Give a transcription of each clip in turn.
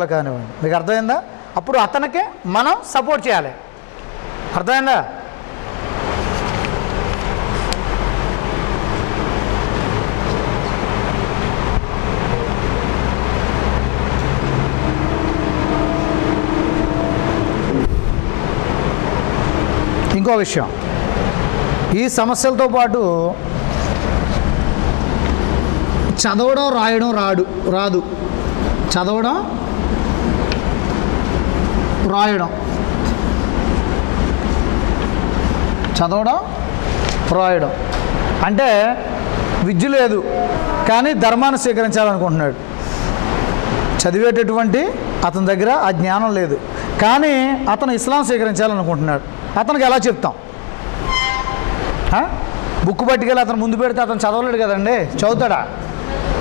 కానివ్వండి. మీకు అర్థమైందా? అప్పుడు అతనికే మనం సపోర్ట్ చేయాలి. అర్థమైందా? ఇంకో విషయం, ఈ సమస్యలతో పాటు చదవడం రాయడం రాదు. చదవడం రాయడం అంటే విద్య లేదు కానీ ధర్మాన్ని స్వీకరించాలనుకుంటున్నాడు. చదివేటటువంటి అతని దగ్గర ఆ జ్ఞానం లేదు కానీ అతను ఇస్లాం స్వీకరించాలనుకుంటున్నాడు. అతనికి ఎలా చెప్తాం? బుక్ పట్టుకెళ్ళి అతను ముందు పెడితే అతను చదవలేడు కదండి. చదువుతాడా?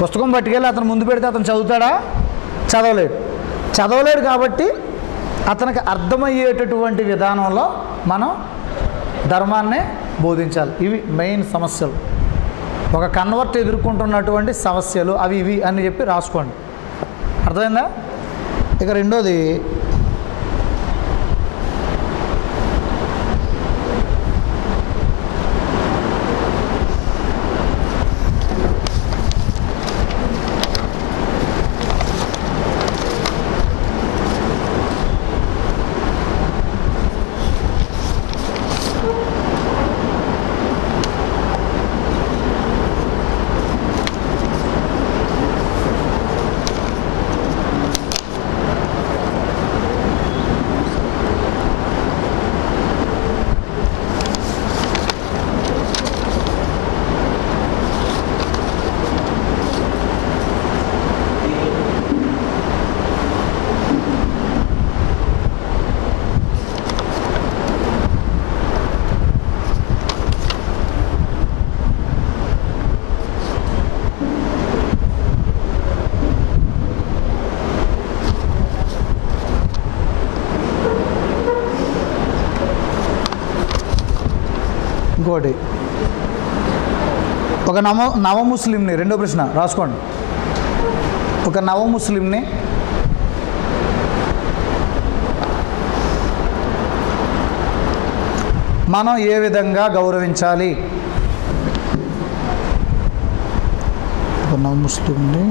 పుస్తకం పట్టుకెళ్ళి అతను ముందు పెడితే అతను చదువుతాడా? చదవలేడు కాబట్టి అతనికి అర్థమయ్యేటటువంటి విధానంలో మనం ధర్మాన్ని బోధించాలి. ఇవి మెయిన్ సమస్యలు. ఒక కన్వర్ట్ ఎదుర్కొంటున్నటువంటి సమస్యలు అవి ఇవి అని చెప్పి రాసుకోండి. అర్థమైందా? ఇక రెండోది, ఇంకోటి, ఒక నవ ముస్లింని, రెండో ప్రశ్న రాసుకోండి. ఒక నవ ముస్లింని మనం ఏ విధంగా గౌరవించాలి? ఒక నవ ముస్లింని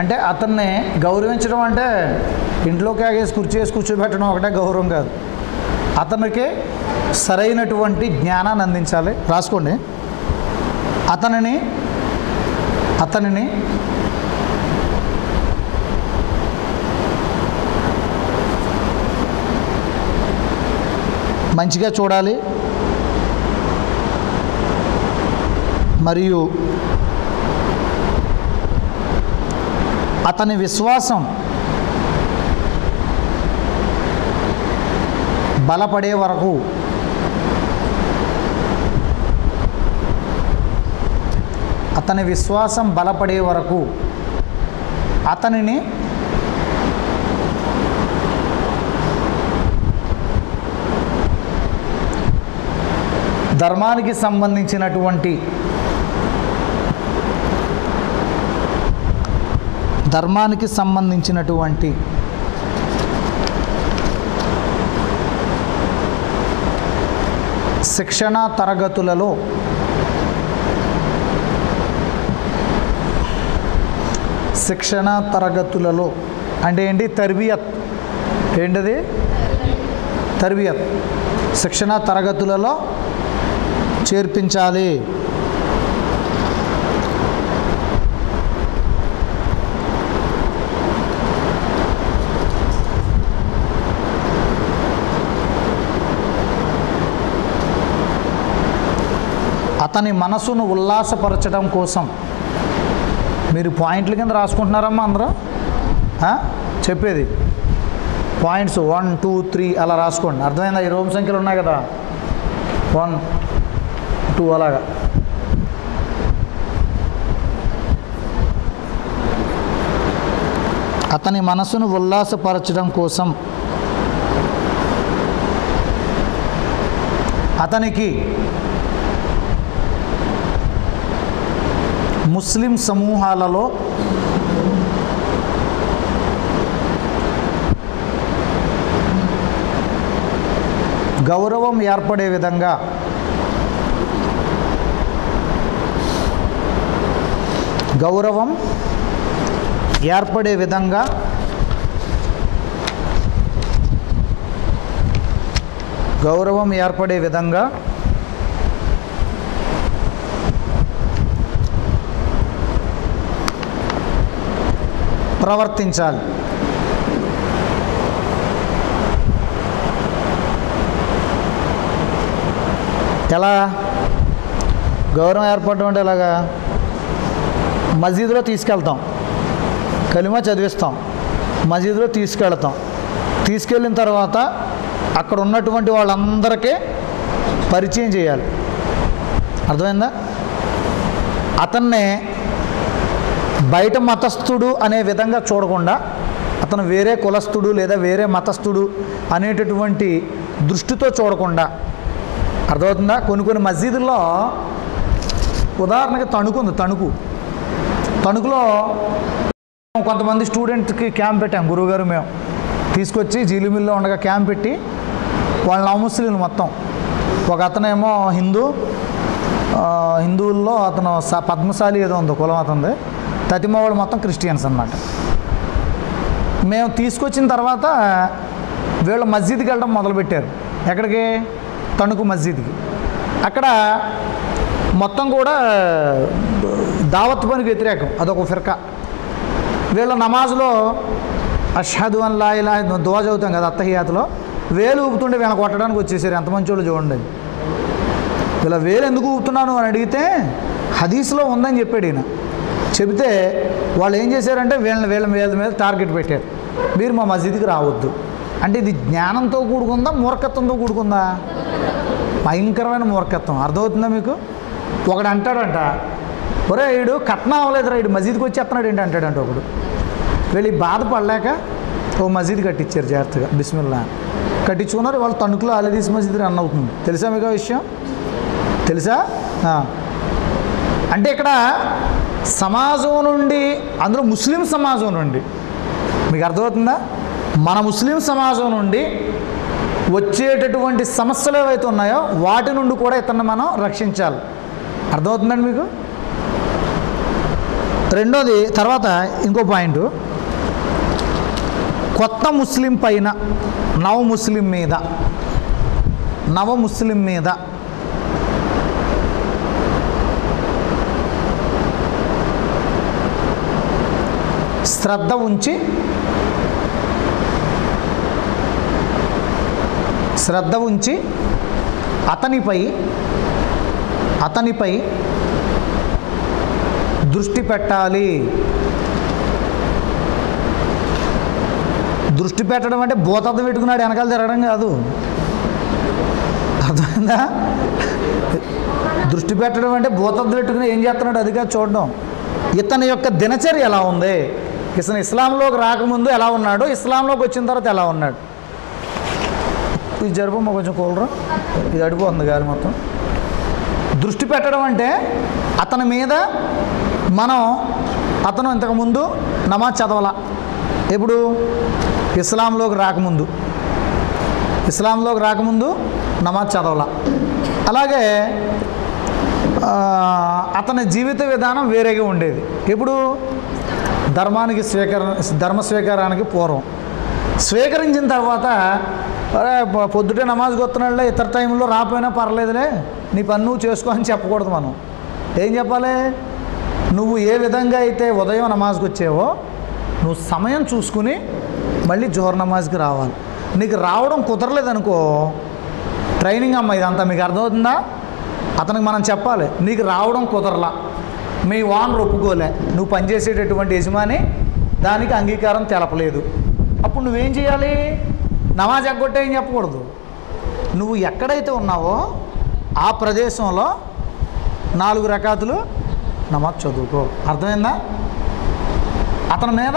అంటే అతన్ని గౌరవించడం అంటే ఇంట్లోకి ఆగేసి కుర్చీ వేసి కూర్చోబెట్టడం ఒకటే గౌరవం కాదు. అతనికి సరైనటువంటి జ్ఞానాన్ని అందించాలి. రాసుకోండి. అతనిని మంచిగా చూడాలి మరియు అతని విశ్వాసం బలపడే వరకు అతనిని ధర్మానికి సంబంధించినటువంటి శిక్షణా తరగతులలో అంటే ఏంటి? తర్బియత్. ఏంటిది? తర్బియత్. శిక్షణా తరగతులలో చేర్పించాలి. అతని మనసును ఉల్లాసపరచడం కోసం మీరు పాయింట్ల కింద రాసుకుంటున్నారమ్మా అందరూ? చెప్పేది పాయింట్స్ 1, 2, 3 అలా రాసుకోండి. అర్థమైందా? ఈ రోమ్ సంఖ్యలు ఉన్నాయి కదా, 1, 2 అలాగా. అతని మనసును ఉల్లాసపరచడం కోసం అతనికి ముస్లిం సమూహాలలో గౌరవం ఏర్పడే విధంగా ప్రవర్తించాలి. ఎలా గౌరవం ఏర్పడడం అంటే ఎలాగా? మసీదులో తీసుకెళ్తాం, కలిమా చదివిస్తాం, మసీదులో తీసుకెళ్ళిన తర్వాత అక్కడ ఉన్నటువంటి వాళ్ళందరికీ పరిచయం చేయాలి. అర్థమైందా? అతన్నే బయట మతస్థుడు అనే విధంగా చూడకుండా అతను వేరే కులస్థుడు లేదా వేరే మతస్థుడు అనేటటువంటి దృష్టితో చూడకుండా, అర్థమవుతుందా? కొన్ని మసీదుల్లో ఉదాహరణకి తణుకులో కొంతమంది స్టూడెంట్కి క్యాంప్ పెట్టాం. గురువుగారు మేము తీసుకొచ్చి జీలిమిల్లో ఉండగా క్యాంప్ పెట్టి వాళ్ళ ముస్లింలు మొత్తం, ఒక అతనేమో హిందువుల్లో అతను పద్మశాలి ఏదో ఉందో కులం అతనిది, తతిమ వాళ్ళు మొత్తం క్రిస్టియన్స్ అన్నమాట. మేము తీసుకొచ్చిన తర్వాత వీళ్ళు మస్జిద్కి వెళ్ళడం మొదలుపెట్టారు. ఎక్కడికి? తణుకు మస్జిద్కి. అక్కడ మొత్తం కూడా దావత్ పనికి వ్యతిరేకం, అదొక ఫిర్కా. వీళ్ళ నమాజ్లో అష్హదు అన్ లా ఇలాహ ఇల్లల్లాహ్ దువా చదువుతాం కదా, అత్తహియాతులో వేలు ఊపుతుండే వీళ్ళని కొట్టడానికి వచ్చేసారు. ఎంత మంచోళ్ళు చూడండి. ఇలా వేలు ఎందుకు ఊపుతున్నాను అని అడిగితే హదీస్లో ఉందని చెప్పాడు ఈయన. చెబితే వాళ్ళు ఏం చేశారంటే వీళ్ళ మీద టార్గెట్ పెట్టారు, మీరు మా మస్జిద్కి రావద్దు. అంటే ఇది జ్ఞానంతో కూడుకుందా, మూర్ఖత్వంతో కూడుకుందా? భయంకరమైన మూర్ఖత్వం. అర్థమవుతుందా మీకు? ఒకడు అంటాడంట, ఒరే వీడు కట్నం అవ్వలేదురా, వీడు మసీద్కి వచ్చేస్తున్నాడు ఏంటి అంటాడంట ఒకడు. వీళ్ళు బాధపడలేక ఓ మసీద్ కట్టించారు జాగ్రత్తగా, బిస్మిల్లా కట్టించుకున్నారు. వాళ్ళు తణుకులో అలీదీస్ మసీద్ రన్ అవుతుంది. తెలుసా మీకు ఆ విషయం? తెలుసా? అంటే ఇక్కడ సమాజం నుండి, అందులో ముస్లిం సమాజం నుండి, మీకు అర్థమవుతుందా? మన ముస్లిం సమాజం నుండి వచ్చేటటువంటి సమస్యలు ఏవైతే ఉన్నాయో వాటి నుండి కూడా ఇతన్ని మనం రక్షించాలి. అర్థమవుతుందండి మీకు? రెండోది, తర్వాత ఇంకో పాయింట్, కొత్త ముస్లిం పైన నవ ముస్లిం మీద శ్రద్ధ ఉంచి అతనిపై దృష్టి పెట్టాలి. దృష్టి పెట్టడం అంటే భూతద్దం పెట్టుకున్నాడు వెనకాల తిరగడం కాదు. అర్థమైందా? దృష్టి పెట్టడం అంటే భూతద్దం పెట్టుకుని ఏం చేస్తున్నాడు అది కాదు చూడడం. ఇతని యొక్క దినచర్య ఎలా ఉంది, ఇతను ఇస్లాంలోకి రాకముందు ఎలా ఉన్నాడు, ఇస్లాంలోకి వచ్చిన తర్వాత ఎలా ఉన్నాడు. ఇది జరుపమ్మ కొంచెం కూలరు, ఇది అడిపోతుంది గాలి మొత్తం. దృష్టి పెట్టడం అంటే అతని మీద అతను ఇంతకుముందు నమాజ్ చదవాల. ఎప్పుడు? ఇస్లాంలోకి రాకముందు నమాజ్ చదవాల. అలాగే అతని జీవిత విధానం వేరేగా ఉండేది. ఎప్పుడు? ధర్మ స్వీకారానికి పూర్వం. స్వీకరించిన తర్వాత అరే పొద్దుటే నమాజ్కి వస్తున్నాడులే, ఇతర టైంలో రాపోయినా పర్లేదులే, నీ పని నువ్వు చేసుకో అని చెప్పకూడదు. మనం ఏం చెప్పాలి? నువ్వు ఏ విధంగా అయితే ఉదయం నమాజ్కి వచ్చావో నువ్వు సమయం చూసుకుని మళ్ళీ జోహర్ నమాజ్కి రావాలి. నీకు రావడం కుదరలేదనుకో, ట్రైనింగ్ అమ్మ ఇదంతా, మీకు అర్థమవుతుందా? అతనికి మనం చెప్పాలి, నీకు రావడం కుదరలా, మీ ఓనర్ ఒప్పుకోలే, నువ్వు పనిచేసేటటువంటి యజమాని దానికి అంగీకారం తెలపలేదు. అప్పుడు నువ్వేం చేయాలి? నమాజ్ ఎగ్గొట్టే ఏం చెప్పకూడదు. నువ్వు ఎక్కడైతే ఉన్నావో ఆ ప్రదేశంలో 4 రకాతులు నమాజ్ చదువుకో. అర్థమైందా? అతని మీద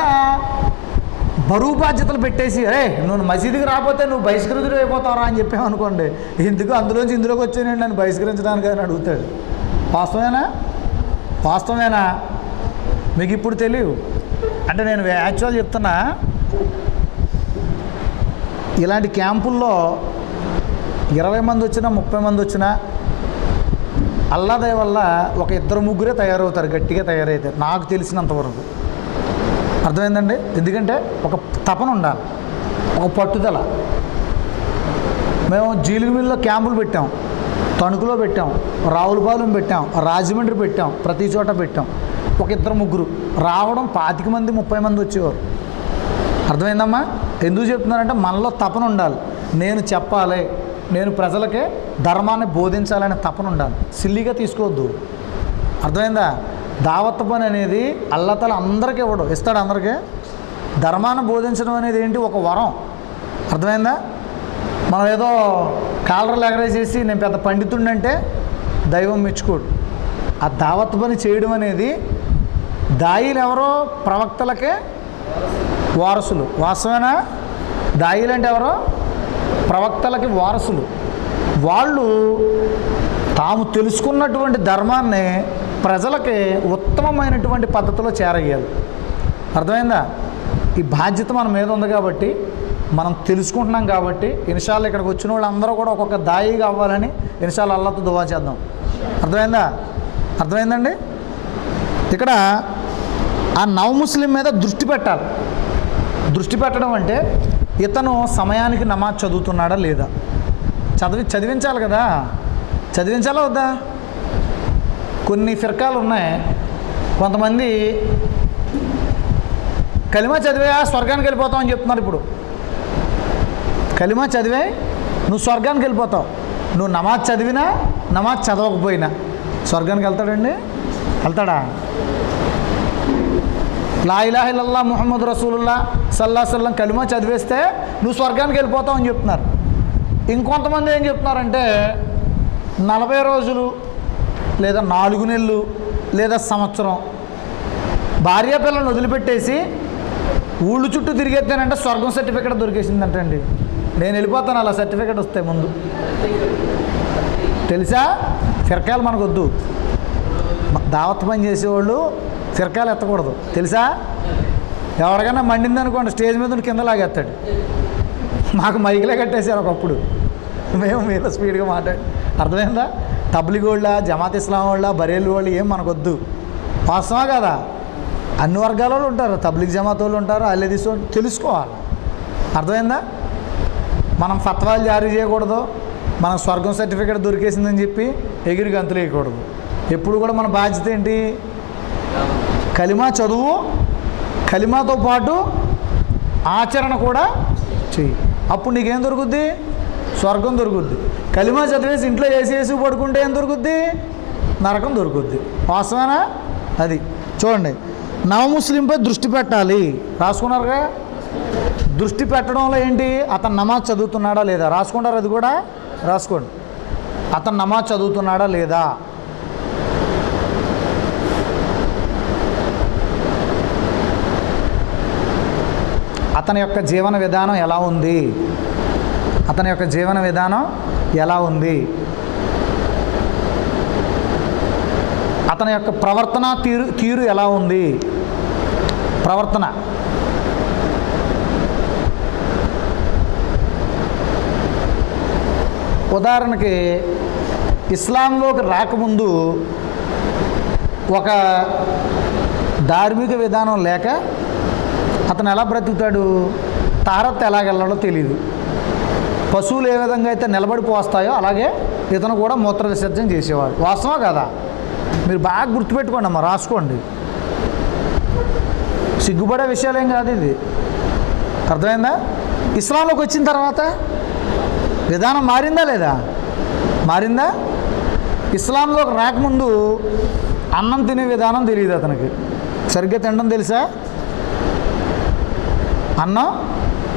బరువు బాధ్యతలు పెట్టేసి అరే నువ్వు మసీదుకి రాకపోతే నువ్వు బహిష్కృతుడు అయిపోతావురా అని చెప్పామనుకోండి, ఎందుకు అందులోంచి ఇందులోకి వచ్చానండి నన్ను బహిష్కరించడానికి అని అడుగుతాడు. వాస్తవేనా? వాస్తవేనా? మీకు ఇప్పుడు తెలియదు అంటే నేను యాక్చువల్ చెప్తున్నా, ఇలాంటి క్యాంపుల్లో 20 మంది వచ్చినా 30 మంది వచ్చినా అల్లా దయ వల్ల ఒక 2-3 తయారవుతారు, గట్టిగా తయారవుతారు నాకు తెలిసినంతవరకు. అర్థమైందండి? ఎందుకంటే ఒక తపన ఉండాలి, ఒక పట్టుదల. మేము జీలుగుమిల్లో క్యాంపులు పెట్టాం, తణుకులో పెట్టాం, రావులపాలెం పెట్టాం, రాజమండ్రి పెట్టాం, ప్రతి చోట పెట్టాం. ఒక 2-3 రావడం 25 మంది 30 మంది వచ్చేవారు. అర్థమైందమ్మా? ఎందుకు చెప్తున్నానంటే మనలో తపన ఉండాలి, నేను చెప్పాలి, నేను ప్రజలకే ధర్మాన్ని బోధించాలనే తపన ఉండాలి, సిల్లిగా తీసుకోవద్దు. అర్థమైందా? దావత్ పని అనేది అల్లాహ్ అందరికీ ఇవ్వడు, ఇస్తాడు అందరికీ. ధర్మాన్ని బోధించడం అనేది ఏంటి? ఒక వరం. అర్థమైందా? మనం ఏదో కాలర్లు ఎగరేసేసి నేను పెద్ద పండితుడినంటే దైవం మెచ్చుకోడు. ఆ దావత్ పని చేయడం అనేది దాయిలు ఎవరో ప్రవక్తలకే వారసులు. వాస్తవేనా? దాయిలు అంటే ఎవరో ప్రవక్తలకి వారసులు. వాళ్ళు తాము తెలుసుకున్నటువంటి ధర్మాన్ని ప్రజలకి ఉత్తమమైనటువంటి పద్ధతిలో చేరయ్యాలి. అర్థమైందా? ఈ బాధ్యత మన మీద ఉంది కాబట్టి, మనం తెలుసుకుంటున్నాం కాబట్టి ఇన్షాల్లా ఇక్కడికి వచ్చిన వాళ్ళందరూ కూడా ఒక్కొక్క దాయిగా అవ్వాలని ఇన్షాల్లా అల్లాహ్తో దువా చేద్దాం. అర్థమైందా? అర్థమైందండి? ఇక్కడ ఆ నవముస్లిం మీద దృష్టి పెట్టాలి. దృష్టి పెట్టడం అంటే ఇతను సమయానికి నమాజ్ చదువుతున్నాడా లేదా, చదివించాలి కదా. చదివించాలా వద్దా? కొన్ని ఫిర్కాలు ఉన్నాయి, కొంతమంది కలిమా చదివా స్వర్గానికి వెళ్ళిపోతావు అని చెప్తున్నారు. ఇప్పుడు కలిమా చదివే నువ్వు స్వర్గానికి వెళ్ళిపోతావు, నువ్వు నమాజ్ చదివినా నమాజ్ చదవకపోయినా స్వర్గానికి వెళ్తాడండి? వెళ్తాడా? లా ఇలాహ ఇల్లల్లాహ్ ముహమ్మద్ రసూలుల్లాహ్ సల్లల్లాహు అలైహి వసల్లం కలిమా చదివేస్తే నువ్వు స్వర్గానికి వెళ్ళిపోతావు అని చెప్తున్నారు. ఇంకొంతమంది ఏం చెప్తున్నారంటే 40 రోజులు లేదా 4 నెలలు లేదా సంవత్సరం భార్య పిల్లలను వదిలిపెట్టేసి ఊళ్ళు చుట్టూ తిరిగేస్తానంటే స్వర్గం సర్టిఫికేట్ దొరికేసిందంటండి. నేను వెళ్ళిపోతాను అలా సర్టిఫికేట్ వస్తే ముందు. తెలుసా? ఫిర్కాలు మనకొద్దు. దావత్ పని చేసేవాళ్ళు ఫిర్కాలు ఎత్తకూడదు, తెలుసా? ఎవరికైనా మండింది అనుకోండి స్టేజ్ మీద కింద లాగేస్తాడు. మాకు మైకులే కట్టేశారు ఒకప్పుడు, మేము మీద స్పీడ్గా మాట్లాడి. అర్థమైందా? తబ్లిగ్ వాళ్ళ, జమాత్ ఇస్లాం వాళ్ళ, బరేలు వాళ్ళు ఏం మనకొద్దు. వాస్తవా కదా? అన్ని వర్గాల వాళ్ళు ఉంటారు, తబ్లిగ్ జమాత్ వాళ్ళు ఉంటారు, అల్లే తీసుకోండి, తెలుసుకోవాలి. అర్థమైందా? మనం ఫత్వాలు జారీ చేయకూడదు, మనం స్వర్గం సర్టిఫికేట్ దొరికేసిందని చెప్పి ఎగిరి గంతులు వేయకూడదు. ఎప్పుడు కూడా మన బాధ్యత ఏంటి? కలిమా చదువు, కలిమాతో పాటు ఆచరణ కూడా చెయ్యి. అప్పుడు నీకేం దొరుకుద్ది? స్వర్గం దొరుకుద్ది. కలిమా చదివేసి ఇంట్లో వేసి పడుకుంటే ఏం దొరుకుద్ది? నరకం దొరుకుద్ది. వాస్తవేనా? అది చూడండి, నవముస్లింపై దృష్టి పెట్టాలి. రాసుకున్నారుగా? దృష్టి పెట్టడంలో ఏంటి? అతను నమాజ్ చదువుతున్నాడా లేదా రాసుకుంటారు. అది కూడా రాసుకోండి. అతను నమాజ్ చదువుతున్నాడా లేదా, అతని యొక్క జీవన విధానం ఎలా ఉంది, అతని యొక్క జీవన విధానం ఎలా ఉంది, అతని యొక్క ప్రవర్తన తీరు ఎలా ఉంది. ప్రవర్తన ఉదాహరణకి ఇస్లాంలోకి రాకముందు ఒక ధార్మిక విధానం లేక అతను ఎలా బ్రతుకుతాడు? తారత్ ఎలాగెళ్ళాడో తెలియదు. పశువులు ఏ విధంగా అయితే నిలబడిపోస్తాయో అలాగే ఇతను కూడా మూత్ర విసర్జన చేసేవాడు. వాస్తవం కదా? మీరు బాగా గుర్తుపెట్టుకోండి అమ్మా, రాసుకోండి. సిగ్గుపడే విషయాలేం కాదు ఇది. అర్థమైందా? ఇస్లాంలోకి వచ్చిన తర్వాత విధానం మారిందా లేదా? మారిందా? ఇస్లాంలోకి రాకముందు అన్నం తినే విధానం తెలియదు అతనికి. సరిగ్గా తినడం తెలుసా? అన్నం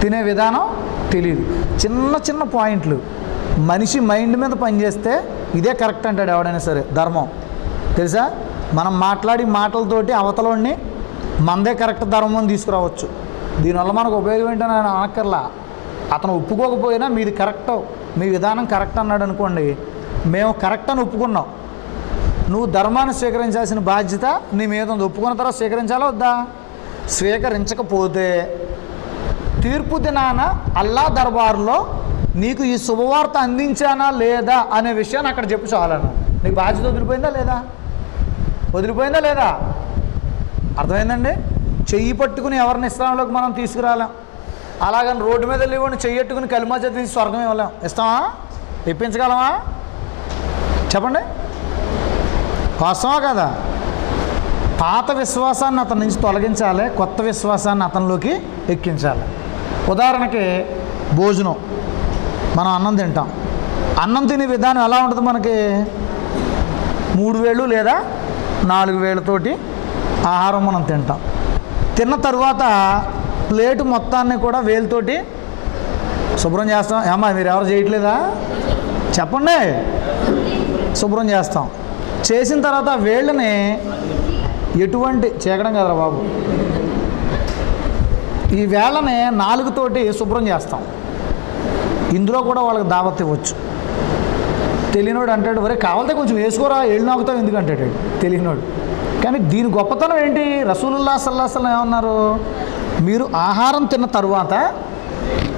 తినే విధానం తెలియదు. చిన్న చిన్న పాయింట్లు మనిషి మైండ్ మీద పనిచేస్తే ఇదే కరెక్ట్ అంటాడు ఎవడైనా సరే. ధర్మం తెలుసా? మనం మాట్లాడి మాటలతోటి అవతలోని మనదే కరెక్ట్ ధర్మం తీసుకురావచ్చు. దీనివల్ల మనకు ఉపయోగం ఏంటని ఆయన అనక్కర్లా. అతను ఒప్పుకోకపోయినా మీది కరెక్ట్, మీ విధానం కరెక్ట్ అన్నాడు అనుకోండి, మేము కరెక్ట్ అని ఒప్పుకున్నాం, నువ్వు ధర్మాన్ని స్వీకరించాల్సిన బాధ్యత నీ మీద ఉంది. ఒప్పుకున్న తర్వాత స్వీకరించాలా వద్దా? స్వీకరించకపోతే తీర్పు దినాన అల్లా దర్బారులో నీకు ఈ శుభవార్త అందించానా లేదా అనే విషయాన్ని అక్కడ చెప్పు చాలను. నీకు బాధ్యత వదిలిపోయిందా లేదా? వదిలిపోయిందా లేదా? అర్థమైందండి? చెయ్యి పట్టుకుని ఎవరిని ఇస్లాంలోకి మనం తీసుకురాలేం. అలాగని రోడ్డు మీద లేవని చెయ్యట్టుకుని కలిమా చదివి స్వర్గం ఇవ్వలేం. ఇస్తామా? ఇప్పించగలమా? చెప్పండి, వాస్తవా కదా? పాత విశ్వాసాన్ని అతని నుంచి తొలగించాలి, కొత్త విశ్వాసాన్ని అతనిలోకి ఎక్కించాలి. ఉదాహరణకి భోజనం, మనం అన్నం తింటాం. అన్నం తినే విధానం ఎలా ఉంటుంది? మనకి 3 వేళ్ళు లేదా 4 వేళ్ళతోటి ఆహారం మనం తింటాం. తిన్న తర్వాత ప్లేటు మొత్తాన్ని కూడా వేలుతోటి శుభ్రం చేస్తాం. ఏమ్మా మీరు ఎవరు చేయట్లేదా? చెప్పండి. శుభ్రం చేస్తాం. చేసిన తర్వాత వేళ్ళని ఎటువంటి చేయడం కదరా బాబు, ఈ వేళ్ళని నాలుగుతోటి శుభ్రం చేస్తాం. ఇందులో కూడా వాళ్ళకి దావత్ ఇవ్వచ్చు. తెలియనోడు అంటాడు, వరే కావాలంటే కొంచెం వేసుకోరా, ఏళ్ళు నాకుతావు ఎందుకు అంటాడు తెలియనోడు. కానీ దీని గొప్పతనం ఏంటి? రసూలుల్లాహ్ సల్లల్లాహు అలైహి వసల్లం ఏమన్నారు? మీరు ఆహారం తిన్న తరువాత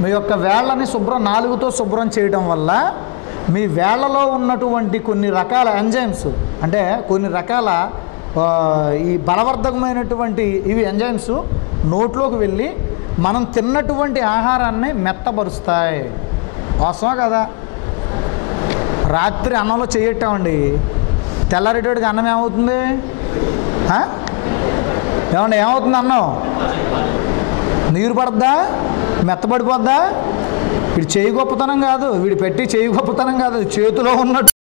మీ యొక్క వేళ్ళని నాలుగుతో శుభ్రం చేయడం వల్ల మీ వేళ్ళలో ఉన్నటువంటి కొన్ని రకాల ఎంజైమ్స్, అంటే కొన్ని రకాల ఈ బలవర్ధకమైనటువంటి ఇవి ఎంజైమ్స్ నోట్లోకి వెళ్ళి మనం తిన్నటువంటి ఆహారాన్ని మెత్తబరుస్తాయి. వాస్తవా కదా? రాత్రి అన్నంలో చేయట్టామండి, తెల్లారేటోడికి అన్నం ఏమవుతుంది? ఏమండి ఏమవుతుంది? అన్నం నీరు పడద్దా? మెత్తబడిపోద్దా? వీడి చేయి గొప్పతనం కాదు, వీడి పెట్టి చేయి గొప్పతనం కాదు, చేతిలో ఉన్నట్టు